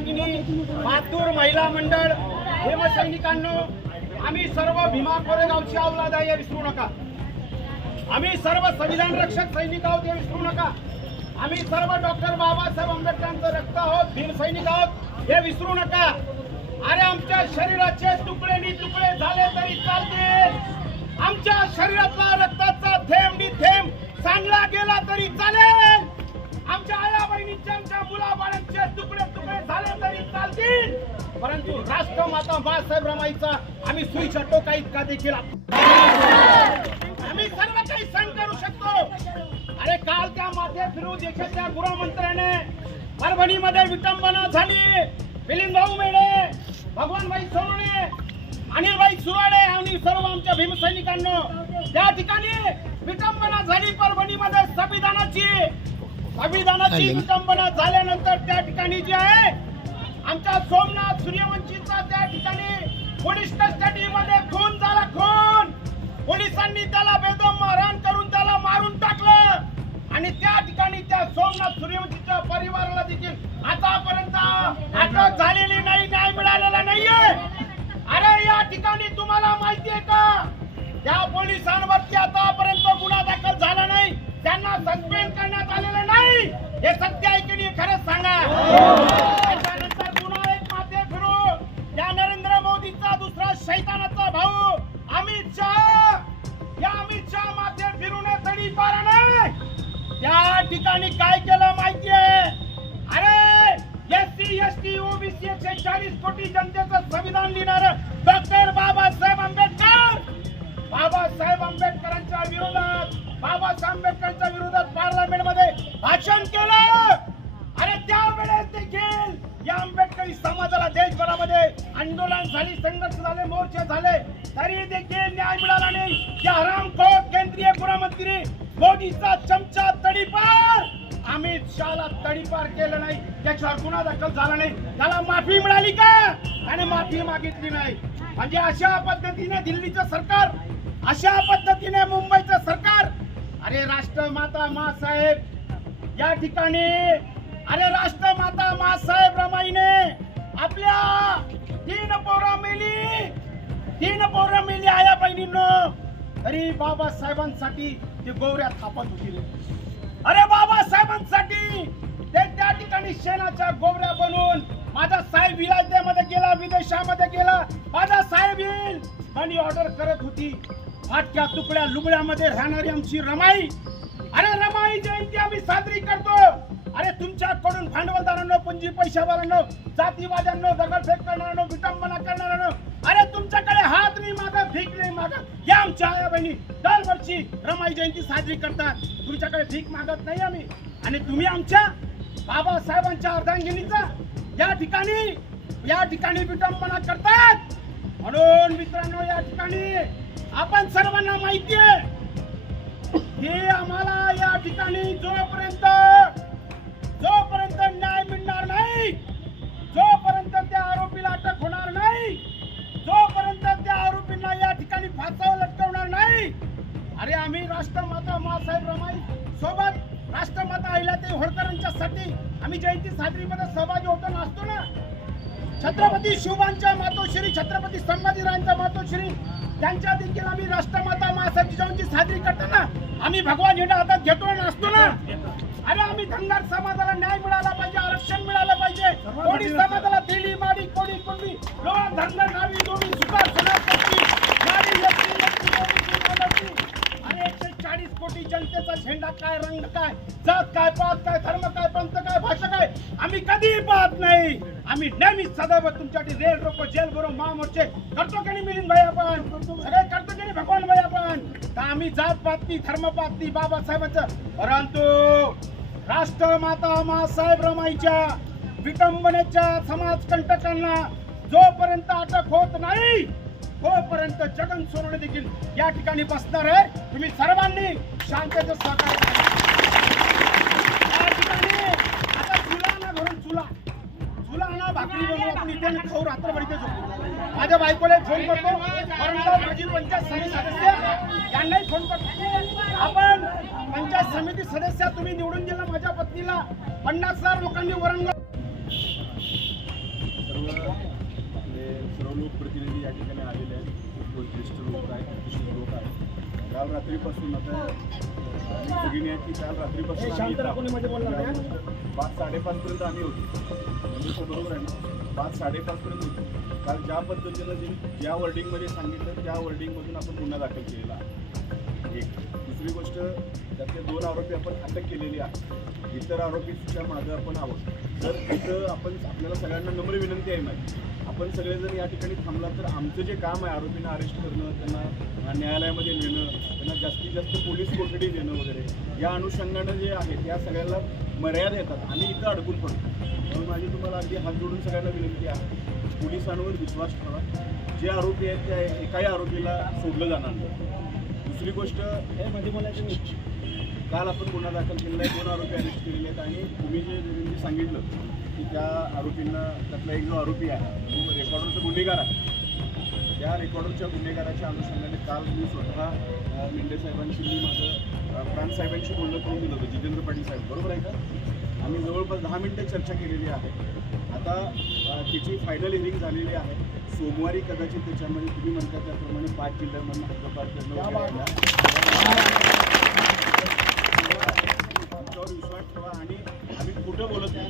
भगिनी, मातूर महिला मंडळ, भीमसैनिकांनो, आम्ही सर्व भीमा कोरेगावची औलाद आहे, विसरू नका. आम्ही सर्व संविधान रक्षक सैनिक आहोत, हे विसरू नका. आम्ही सर्व डॉक्टर बाबासाहेब आंबेडकरांचं रक्त आहोत, भीमसैनिक आहोत, हे विसरू नका. अरे आमच्या शरीराचे तुकडे तुकडे झाले तरी चालतील, आमच्या शरीरातला रक्ताचा थेंब सांडला गेला तरी चालेल, आमच्या आया बहिणींचे, आमच्या मुलाबाळांचे तुकडे तुकडे झाले तरी चालतील, परंतु राष्ट्रमाता बाळासाहेब रमाईचा आम्ही सुईच्या टोका इतका देखील आम्ही सर्व काही सहन करू शकतो. अरे काल त्या माथे फिरू देशाच्या गृहमंत्र्याने परभणीमध्ये विटंबना झाली. मिलिंदभाऊ मेढे, भगवानभाई सोनवणे, अनिलभाई सुराडे आणि सर्व आमच्या भीमसैनिकांनो त्या ठिकाणी विटंबना झाली. परभणीमध्ये संविधानाची विटंबना झाल्यानंतर त्या ठिकाणी जे आहे आमच्या सोमनाथ सूर्यवंशीचा त्या ठिकाणी पोलीस कस्टडीमध्ये खून झाला. खून पोलिसांनी त्याला बेदम मारहाण करून त्याला मारून टाकलं आणि त्या ठिकाणी त्या सोमनाथ सूर्यवंशीच्या परिवाराला देखील आतापर्यंत अटक झालेली नाही, न्याय मिळालेला नाहीये. अरे या ठिकाणी तुम्हाला माहिती आहे का, त्या पोलिसांवरती आतापर्यंत गुन्हा दाखल झाला नाही, त्यांना सस्पेंड करण्यात आलेलं नाही. हे सत्य आहे की नाही, खरंच सांगा. त्यानंतर पुन्हा एक माथे फिरू त्या नरेंद्र मोदीचा दुसरा शैतानाचा भाऊ अमित शहा, या अमित शहा माथे फिरून तडीपार नाही. त्या ठिकाणी काय केलं माहितीये, अरे एससी एसटी ओबीसी 140 कोटी जनतेचं संविधान लिहिणार डॉक्टर बाबासाहेब आंबेडकरांच्या विरोधात, बाबासाहेब आंबेडकरांच्या विरोधात पार्लमेंटमध्ये भाषण केलं. अरे त्यावेळेस देखील या आंबेडकरी समाजाला देशभरामध्ये आंदोलन झाली, संघर्ष झाले, मोर्चे झाले, तरी देखील न्याय मिळाला नाही. या हरामखोर केंद्रीय गृहमंत्री मोदीचा चमचा तडीपार, अमित शहाला तडीपार केलं नाही, त्याच्यावर गुन्हा दाखल झाला नाही, त्याला माफी मिळाली का, आणि माफी मागितली नाही. म्हणजे अशा पद्धतीने दिल्लीचं सरकार, अशा पद्धतीने मुंबईचं सरकार. अरे राष्ट्रमाता मासाहेब या ठिकाणी, अरे राष्ट्रमाता मासाहेब रमाईने आपल्या तीन पोरं मेली आया बहिणींनो, तरी बाबासाहेबांसाठी ते गोवऱ्या थापत होती. अरे बाबासाहेबांसाठी ते त्या ठिकाणी शेणाच्या गोवऱ्या बनवून, माझा साहेब विलायतेमध्ये गेला, विदेशामध्ये गेला, माझा साहेब येईल मनी ऑर्डर करत होती. फाटक्या तुकड्या लुगड्यामध्ये राहणारी आमची रमाई. अरे रमाई जयंती आम्ही साजरी करतो. अरे तुमच्याकडून भांडवलदारांनो, पुंजी पैशावारांनो, जातीवाद्यांनो, दगडफेक करणाऱ्यांनो, विटंबना करणाऱ्यांनो, अरे तुमच्याकडे हात नाही मागत, भीक नाही मागत. या आमच्या आया बहिणी दरवर्षी रमाई जयंती साजरी करतात, तुमच्याकडे भीक मागत नाही आम्ही. आणि तुम्ही आमच्या बाबासाहेबांच्या अर्धांगिनीचा या ठिकाणी विटंबना करतात. म्हणून मित्रांनो, या ठिकाणी आपण सर्वांना माहिती आहे की आम्हाला या ठिकाणी जोपर्यंत न्याय मिळणार नाही, जोपर्यंत त्या आरोपीला अटक होणार नाही, जोपर्यंत त्या आरोपींना या ठिकाणी फासावर लटकवणार नाही, अरे आम्ही राष्ट्रमाता मासाहेब रमाई सोबत, राष्ट्रमाता अहिल्याताई होळकरांच्यासाठी आम्ही जयंती साजरीमध्ये सहभागी होतो, नसतो ना. छत्रपती शिवबांच्या मातोश्री, छत्रपती संभाजीराजांच्या मातोश्री, त्यांच्या देखील आम्ही राष्ट्रमाता मासाहेब जयंती साजरी करताना आम्ही भगवा झेंडा हातात घेतो, नसतो ना. अरे आम्ही धनगर समाजाला न्याय मिळाला पाहिजे, आरक्षण मिळालं पाहिजे. कोणी समाजाला दिली माडी, कोणी कोणी लोहा धनगर नावी दोन्ही सुद्धा सोनापट्टी नाडी आणि 140 कोटी जनतेचा झेंडा काय, रंग काय, जात काय, पात काय, धर्म काय, पंथ काय, भाषा काय, आम्ही कधी पाहत नाही. आम्ही नेहमी सदैव तुमच्यासाठी रेल रोको, जेल भरो, महामोर्चे करतो की नाही मिलिंद भाई, आपण सगळे करतो की नाही भगवान भाई. आपण तर आम्ही जात पात नाही, धर्म पात नाही, बाबासाहेबांचं. परंतु राष्ट्रमाता मासाहेब रमाईच्या विटंबनेच्या समाजकंटकांना जोपर्यंत अटक होत नाही, तोपर्यंत जगन सोनवणे देखील या ठिकाणी बसणार आहे. तुम्ही सर्वांनी शांततेचं सहकार्य या ठिकाणी. आता चुला घरून चुला ना भाकरी बनवू आपण इथे खाऊ, रात्रभर इथे झोपू. माझ्या बायकोला फोन करतो, परंतु माझी पंचायत समिती सदस्य यांनाही फोन करतो. आपण पंचायत समिती सदस्य तुम्ही निवडून दिला, माझ्या पत्नीला 50,000 लोकांनी वरंगळ सर्व लोकप्रतिनिधी या ठिकाणी आलेले आहेत. खूप ज्येष्ठ लोक आहेत, विशिष्ट लोक आहेत. काल रात्रीपासून आता भगिनी आहेत की काल रात्रीपासून 5-5:30पर्यंत आम्ही होतो. म्हणजे तो बरोबर आहे ना, 5-5:30पर्यंत होतो. काल ज्या पद्धतीनं ज्या वर्डिंगमध्ये सांगितलं त्या वर्डिंगमधून आपण गुन्हा दाखल केलेला आहे. एक दुसरी गोष्ट, त्यातले 2 आरोपी आपण अटक केलेली आहे. इतर आरोपीच्या मागं आपण आहोत. तर इथं आपल्याला सगळ्यांना नम्र विनंती आहे माहिती, आपण सगळेजण या ठिकाणी थांबला तर आमचं जे काम आहे आरोपींना अरेस्ट करणं, त्यांना न्यायालयामध्ये नेणं, त्यांना जास्तीत जास्त पोलीस कोठडी देणं वगैरे, या अनुषंगानं जे आहे त्या सगळ्याला मर्यादा येतात. आम्ही इथं अडकून पडतो. म्हणून माझी तुम्हाला अगदी हात जोडून सगळ्यांना विनंती आहे, पोलिसांवर विश्वास ठेवा. जे आरोपी आहेत त्या एकाही आरोपीला सोडलं जाणार नाही. दुसरी गोष्ट, काल आपण गुन्हा दाखल केलेला आहे, 2 आरोपी अरेस्ट केलेले आहेत. आणि तुम्ही जे सांगितलं की त्या आरोपींना, त्यातला एक जो आरोपी आहे तो रेकॉर्डरचा गुन्हेगार आहे, त्या रेकॉर्डरच्या गुन्हेगाराच्या अनुषंगाने काल मी स्वतः मेंढे साहेबांशी, मी माझं प्रांत साहेबांशी बोलणं करून दिलं होतं, जितेंद्र पाटील साहेब, बरोबर आहे का? आम्ही जवळपास 10 मिनिटं चर्चा केलेली आहे. आता त्याची फायनल हिअरिंग झालेली आहे. सोमवारी कदाचित त्याच्यामध्ये तुम्ही म्हणता त्याप्रमाणे 5 जिल्ह्यांमधून हद्दपार करणं विश्वास ठेवा. आणि आम्ही कुठं बोलत नाही.